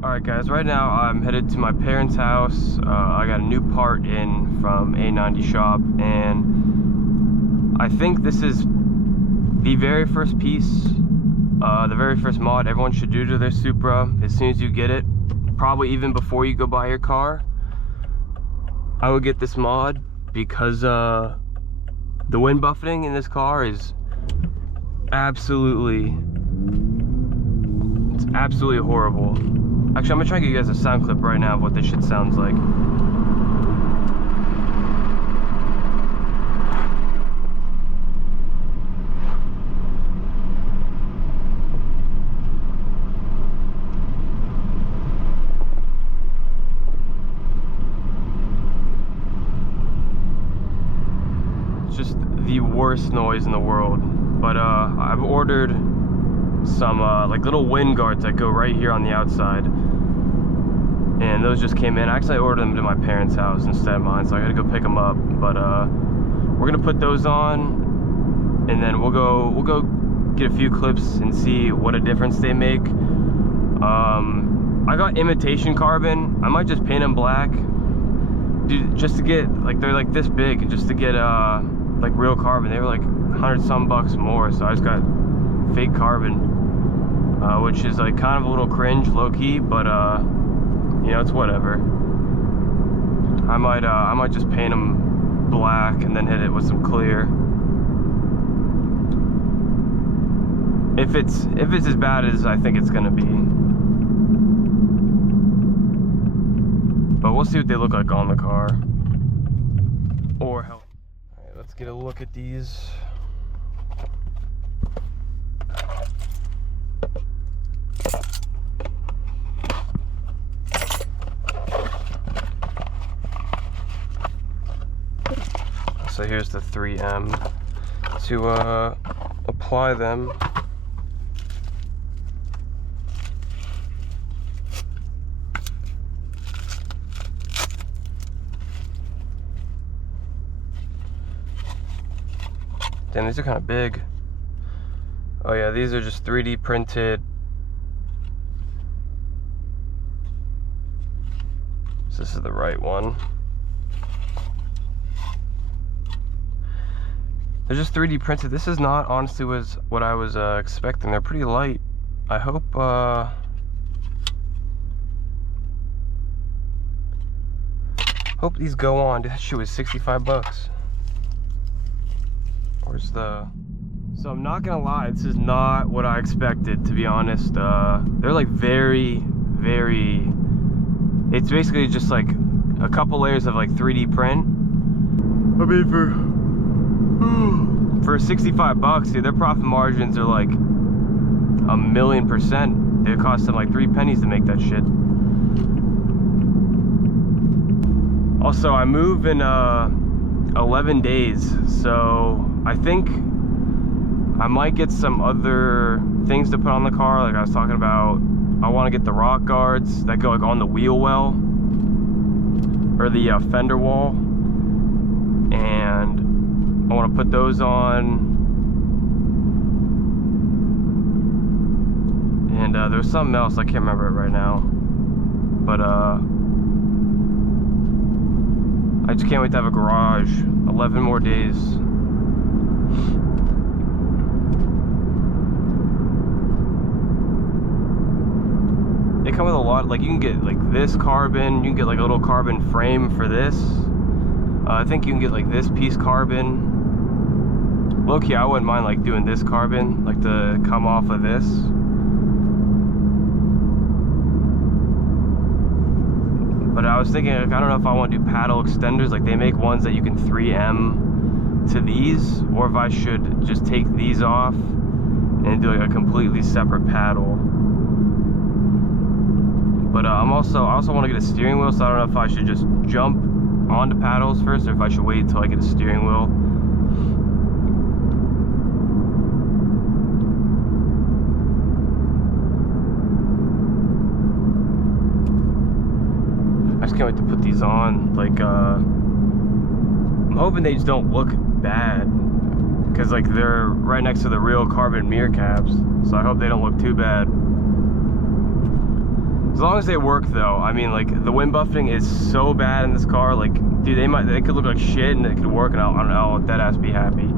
Alright guys, right now I'm headed to my parents' house. I got a new part in from A90 shop, and I think this is the very first piece, the very first mod everyone should do to their Supra as soon as you get it. Probably even before you go buy your car. I would get this mod because the wind buffeting in this car is absolutely horrible. Actually, I'm gonna try and get you guys a sound clip right now of what this shit sounds like. It's just the worst noise in the world. But I've ordered some like little wind guards that go right here on the outside, and those just came in. Actually, I ordered them to my parents' house instead of mine, so I gotta go pick them up. But we're gonna put those on, and then we'll go get a few clips and see what a difference they make. I got imitation carbon. I might just paint them black, dude, just to get, like, they're like this big, and just to get like real carbon. They were like 100 some bucks more, so I just got fake carbon, which is like kind of a little cringe, low-key, but you know, it's whatever. I might just paint them black and then hit it with some clear. If it's as bad as I think it's gonna be, but we'll see what they look like on the car. Or hell, all right, let's get a look at these. So here's the 3M to apply them. Damn, these are kind of big. Oh yeah, these are just 3D printed. So this is the right one. They're just 3D printed. This is not honestly what I was expecting. They're pretty light. I hope these go on. Dude, that shit was 65 bucks. Where's the... So I'm not gonna lie, this is not what I expected, to be honest. They're like very, it's basically just like a couple layers of like 3D print. I mean, for 65 bucks, dude, their profit margins are like 1,000,000%. It cost them like 3 pennies to make that shit. Also, I move in 11 days, so I think I might get some other things to put on the car. Like I was talking about, I want to get the rock guards that go like on the wheel well, or the fender wall, and I want to put those on. And there's something else, I can't remember it right now, but I just can't wait to have a garage. 11 more days. They come with a lot, like you can get like this carbon, you can get like a little carbon frame for this. I think you can get like this piece carbon. Low-key, I wouldn't mind like doing this carbon, like to come off of this. But I was thinking, like, I don't know if I want to do paddle extenders, like they make ones that you can 3M to these, or if I should just take these off and do like a completely separate paddle. But I also want to get a steering wheel, so I don't know if I should just jump onto paddles first, or if I should wait until I get a steering wheel. I just can't wait to put these on. Like, I'm hoping they just don't look bad, because like they're right next to the real carbon mirror caps, so I hope they don't look too bad. As long as they work though. I mean, like, the wind buffeting is so bad in this car. Like, dude, they could look like shit and it could work, and I'll dead ass be happy.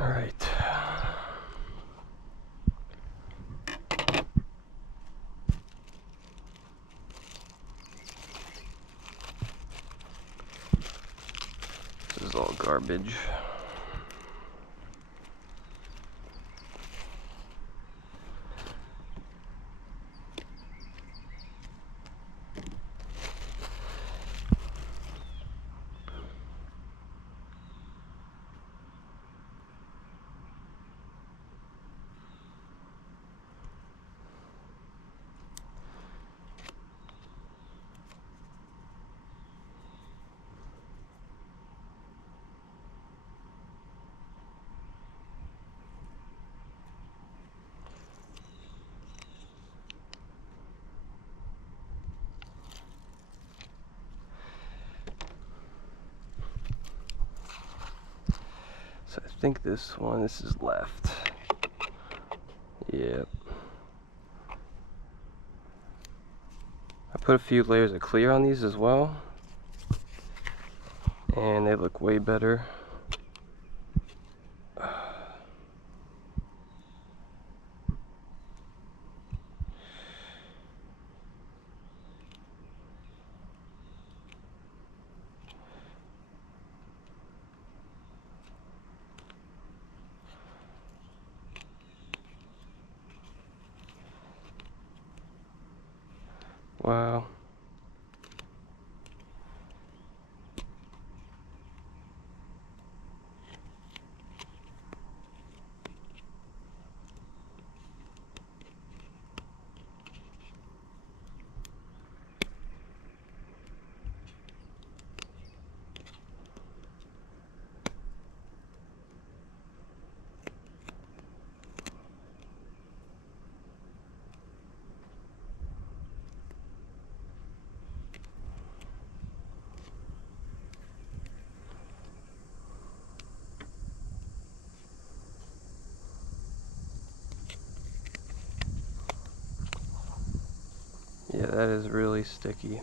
All right. This is all garbage. So I think this is left. Yep. I put a few layers of clear on these as well, and they look way better. Wow. Yeah, that is really sticky.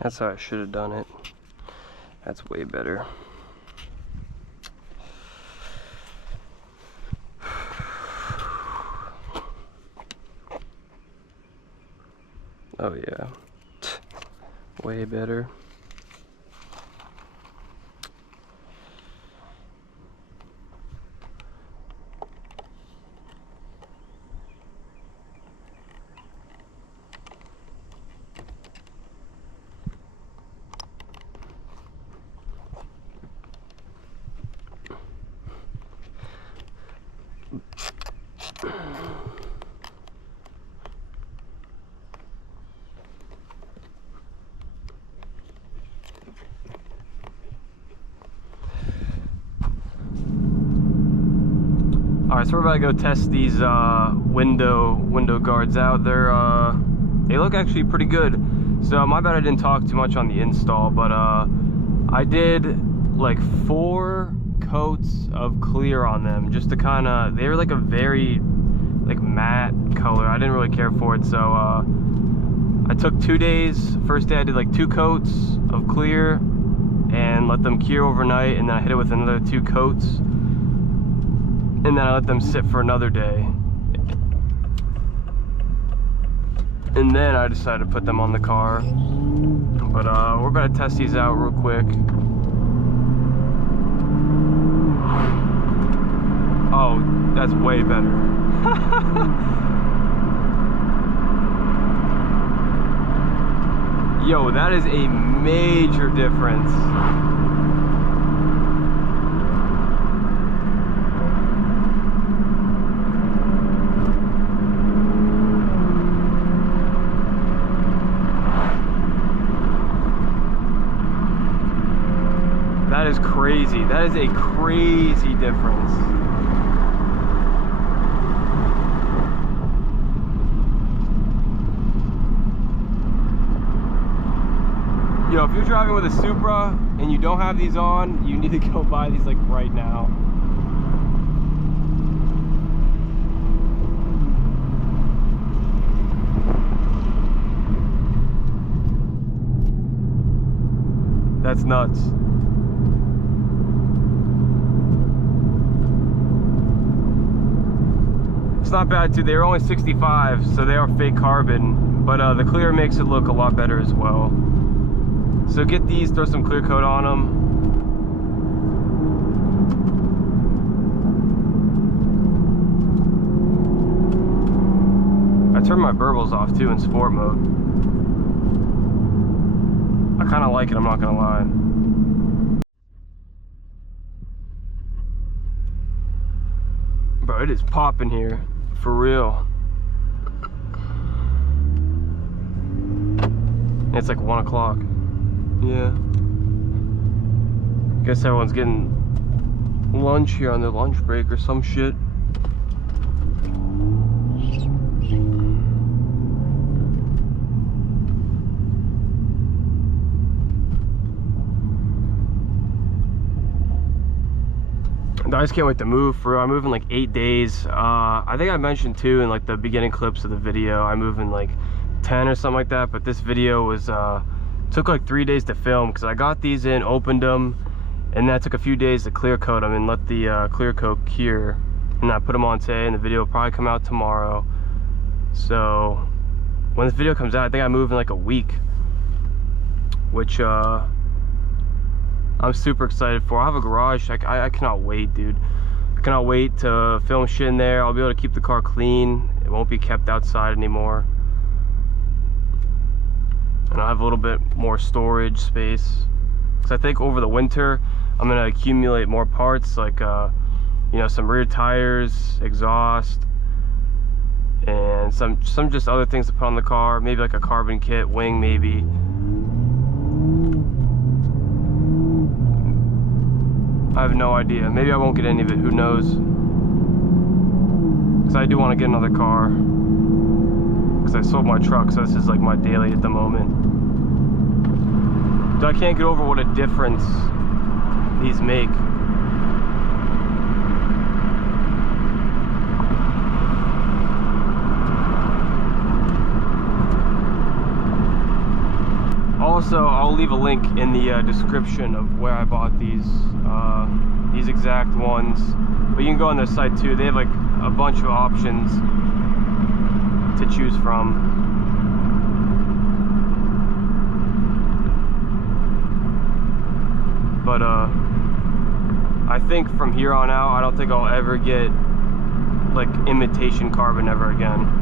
That's how I should have done it. That's way better. Oh yeah, way better. Alright, so we're about to go test these window guards out. They look actually pretty good. So my bad I didn't talk too much on the install, but I did like 4 coats of clear on them just to kind of, they were like a very like matte color. I didn't really care for it, so I took 2 days. First day I did like 2 coats of clear and let them cure overnight, and then I hit it with another 2 coats, and then I let them sit for another day, and then I decided to put them on the car. But we're about to test these out real quick. Oh, that's way better. Yo, that is a major difference. That is crazy. That is a crazy difference. Yo, if you're driving with a Supra and you don't have these on, you need to go buy these like right now. That's nuts. It's not bad too. They're only 65, so they are fake carbon, but the clear makes it look a lot better as well. So get these, throw some clear coat on them. I turned my burbles off too in sport mode. I kind of like it, I'm not gonna lie. Bro, it is popping here, for real. It's like 1 o'clock. Yeah. Guess everyone's getting lunch here on their lunch break or some shit. I just can't wait to move. I move in like 8 days. I think I mentioned too in like the beginning clips of the video, I move in like 10 or something like that, but this video was took like 3 days to film because I got these in, opened them, and that took a few days to clear coat them and let the clear coat cure, and I put them on today, and the video will probably come out tomorrow. So when this video comes out, I think I move in like a week, which I'm super excited for. I have a garage. I cannot wait, dude. I cannot wait to film shit in there. I'll be able to keep the car clean. It won't be kept outside anymore. And I'll have a little bit more storage space. Because I think over the winter, I'm going to accumulate more parts, like, you know, some rear tires, exhaust, and some just other things to put on the car. Maybe like a carbon kit, wing maybe. I have no idea. Maybe I won't get any of it. Who knows? Because I do want to get another car. Because I sold my truck, so this is like my daily at the moment. So I can't get over what a difference these make. Also, I'll leave a link in the description of where I bought these exact ones. But you can go on their site too. They have like a bunch of options to choose from. But I think from here on out, I don't think I'll ever get like imitation carbon ever again.